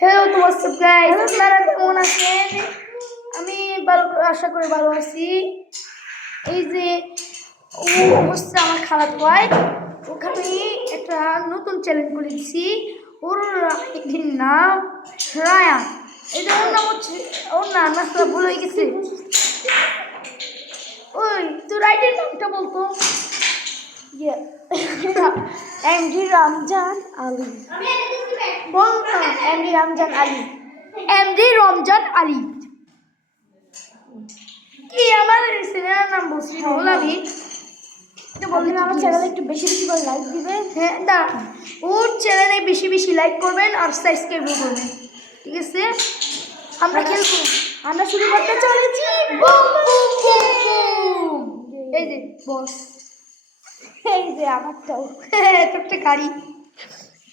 Hello তো WhatsApp guys, আপনারা কেমন আছেন? আমি ভালো আশা করি ভালো আছি। এই যে ও হচ্ছে আমার খালাতো ভাই, ওখানে একটা নতুন চ্যানেল খুলে দিছি। ওর একদিন নাম রায়ান, এটা ওর নাম হচ্ছে, ওর নামটা ভুল হয়ে গেছে। ওই তো রাইটের নামটা বলতো। এমডি রমজান আলী। বল না। এমডি রমজান আলী। এমডি রমজান আলী। কি আমার চ্যানেলের নাম বলছি বল আমি। আপনি আমার চ্যানেলে একটু বেশি বেশি করে লাইক দিবেন। হ্যাঁ দা, ওর চ্যানেলে বেশি বেশি লাইক করবেন আর সাবস্ক্রাইব করবেন, ঠিক আছে? আমরা খেলবো, আমরা শুরু করতে চলেছি। Boom boom boom boom. এই যে বস, এই যে আমারটাও। একটা গাড়ি।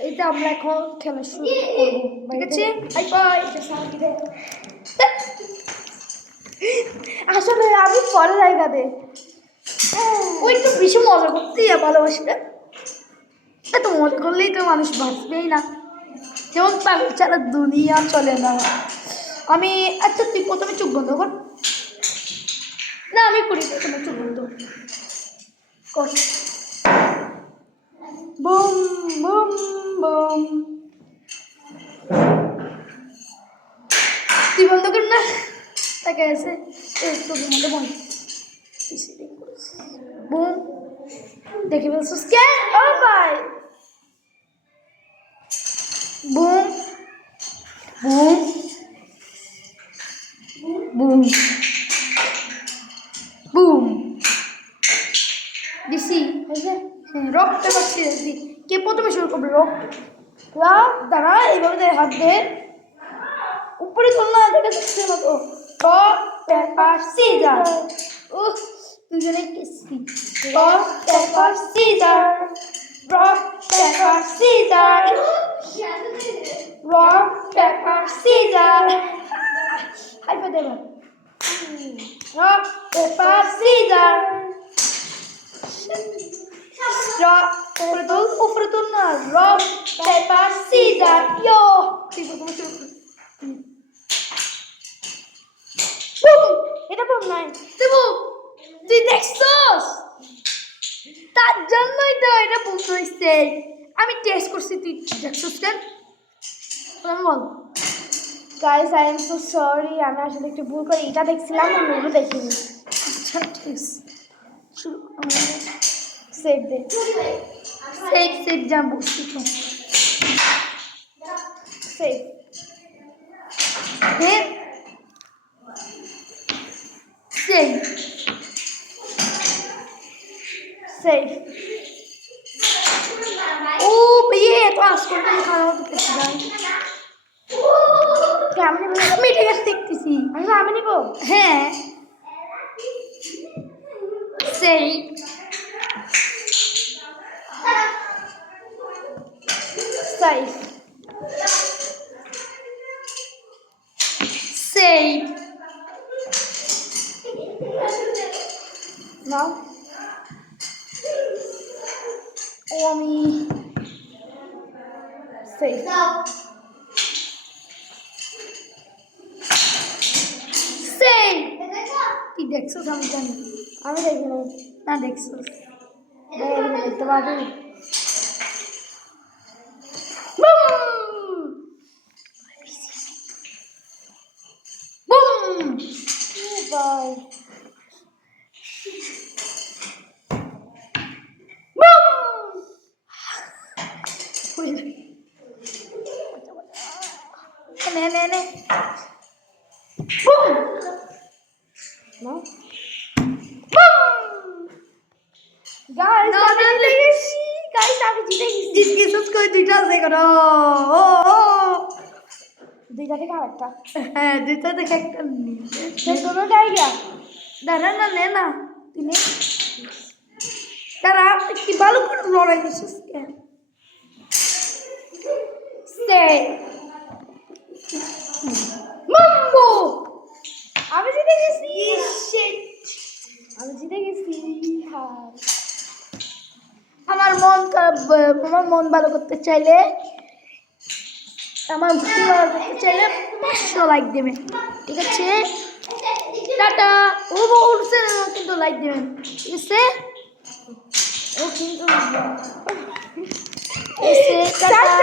এইটা আমরা এখন খেলা শুরু করবো, ঠিক আছে? High by. আসলে আমি পরে জায়গা দে। ওই তো বেশি মজা করতেই ভালোবাসি না, এত মজা করলেই তো মানুষ বাঁচবেই না। যেমন পাগল ছাড়া দুনিয়া চলে না। আমি আচ্ছা তুই প্রথমে চোখ বন্ধ কর। না আমি করি, প্রথমে চোখ বন্ধ কর। Boom boom boom. তুই বন্ধ কর না, তাকে আছে তোর মধ্যে বন্ধ। বুম, দেখে ফেলছিস কে? ও ভাই, বুম বুম বুম বুম দিছি। হ্যাঁ, রকটা করছি দিছি। কে প্রথমে শুরু করবে? রক রক দাঁড়া, এইভাবে দে, হাত দে উপরে তোল না, দেখে যাচ্ছে না তো। Rock paper scissor. উফ, দুজনে কিসি। Rock paper scissor, rock paper scissor, rock paper scissor. Hi পা দেবা। Rock paper scissor. রক, উপরে তোল না। Rock paper caesar. ইয়ো, ঠিক আছে, তুমি শুরু করো। এটা বল নাই দেবো, তুই দেখছস? তার জন্যই তো এটা বলতে হইছে। আমি টেস্ট করছি, তুই দেখছস কেন? বল। Guys, I am so sorry. আমি আসলে একটু ভুল করে এটা দেখছিলাম, অন্যগুলো দেখিনি। আচ্ছা ঠিক আছে, সেভ দে। সেফ সেফ যা বলছি তো। সেভ। হ্যাঁ সেফ সেভ। ও ভাইয়ে তো আজ করে খাওয়া করতেছি ভাই। আমি নিব। আমি এটা দেখতেছি। আমি নিব। হ্যাঁ সেই সাইজ। সেই নাও। ও আমি সেভ। সেই তুই দেখছস? আমি জানি আমি দেখি নাই। না, দেখছস? দেখতে পারি। Boom bye. বুম। নে নে নে। বুম নাও। বুম। গাইস, না, আমি না, জিতে না। গেছি। গাইস, আমি জিতে গেছি। জিত গেছস কই? দুইটা আছে কেন? ও ও দুইটা থেকে আরেকটা। হ্যাঁ, দুইটা দেখে একটা সে দুটোটাই গিয়া। দাঁড়া না, নে না, তুই নে। দাঁড়া, কি ভালো করে লড়াই করছিস কেন? সেই মাম্বো। আমি জিতে গেছি। Shit. আমি জিতে গেছি। হ্যাঁ। আমার মন খারাপ, আমার মন ভালো করতে চাইলে আমার ভিডিও দেখতে চাইলে 500 লাইক দেবেন, ঠিক আছে? টাটা। ও বলছে কিন্তু লাইক দেবেন, ঠিক আছে? ও কিন্তু টাটা।